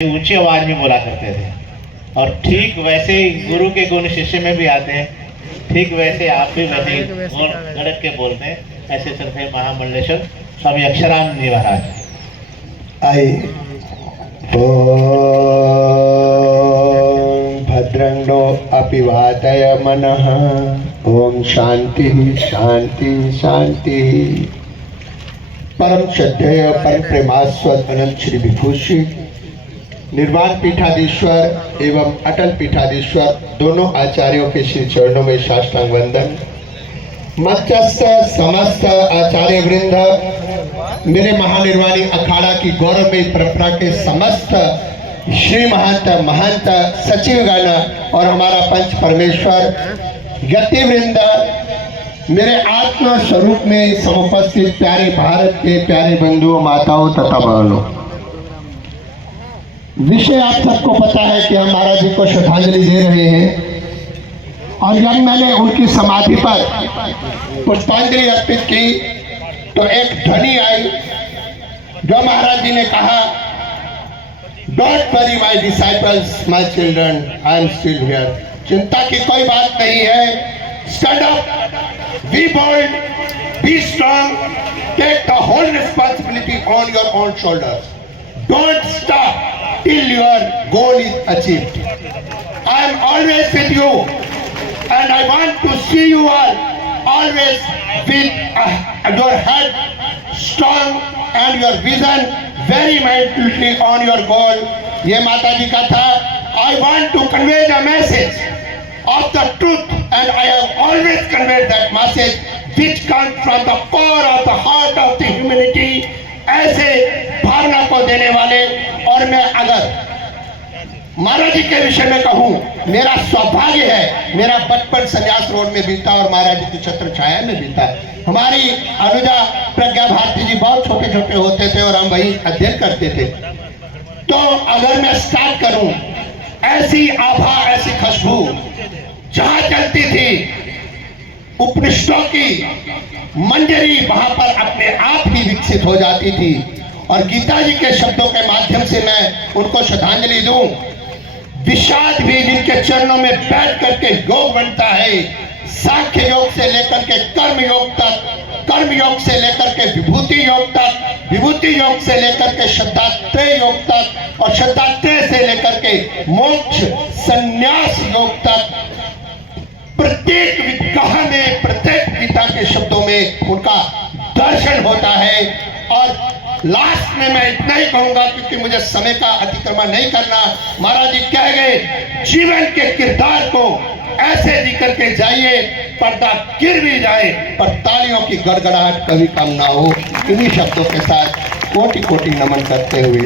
ऊंची आवाज में बोला करते थे। और ठीक वैसे ही गुरु के गुण शिष्य में भी आते हैं। ठीक वैसे आप भी वैसे ही गड़क के बोलते हैं। ऐसे चलते महामंडलेश्वर स्वामी अक्षरानंद महाराज। आई भद्रंगो अपिवादय मनः। ओम शांति शांति शांति। परम श्रद्धेय परम प्रेमास्पद अनंत श्री विभूषित निर्वाण पीठाधीश्वर एवं अटल पीठाधीश्वर दोनों आचार्यों के श्री चरणों में साष्टांग वंदन। मध्यस्थ समस्त आचार्य वृंद, मेरे महानिर्वाणी अखाड़ा की गौरवमयी परंपरा के समस्त श्री महंत सचिवगण और हमारा पंच परमेश्वर यति वृंद, मेरे आत्म स्वरूप में समुपस्थित प्यारे भारत के प्यारे बंधुओं माताओं तथा बहनों, विषय आप सबको पता है कि हम महाराज जी को श्रद्धांजलि दे रहे हैं। और जब मैंने उनकी समाधि पर पुष्पांजलि अर्पित की तो एक ध्वनि आई जो महाराज जी ने कहा, don't worry my disciples, my children, I am still here. चिंता की कोई बात नहीं है। Stand up, be bold, be strong, take the whole responsibility on your own shoulders. Don't stop till your goal is achieved. I am always with you and I want to see you all always with your head strong and your vision very mindfully on your goal. ये माता जी का था। I want to convey the message of the truth and I have always conveyed that message which comes from the core of the heart of the humanity, ऐसे भावना को देने वाले। और मैं अगर महाराज जी के विषय में कहूं, मेरा सौभाग्य है, मेरा बचपन संन्यास रोड में बीता और महाराज जी की छत्र छाया में बीता। हमारी अनुजा प्रज्ञा भारती जी बहुत छोटे छोटे होते थे और हम वही अध्ययन करते थे। तो अगर मैं स्टार्ट करूं, ऐसी आभा ऐसी खुशबू जहां चलती थी उपनिषदों की मंजरी, वहां पर अपने आप ही विकसित हो जाती थी। और गीता जी के शब्दों के माध्यम से मैं उनको श्रद्धांजलि दूं। विषाद भी जिनके चरणों में बैठ करके योग बनता है, सांख्य योग से लेकर के कर्म योग तक, कर्म योग से लेकर के विभूति योग तक, विभूति योग से लेकर के श्रद्धात्रय योग तक, और श्रद्धात्रय से लेकर के मोक्ष संन्यास योग तक, प्रत्येक विद्या में, प्रत्येक गीता के शब्दों में उनका दर्शन होता है। और लास्ट में मैं इतना ही कहूंगा, क्योंकि मुझे समय का अतिक्रमण नहीं करना। महाराज जी कह गए, जीवन के किरदार को ऐसे जी करके जाइए, पर्दा गिर भी जाए पर तालियों की गड़गड़ाहट कभी कम ना हो। इन्हीं शब्दों के साथ कोटि कोटि नमन करते हुए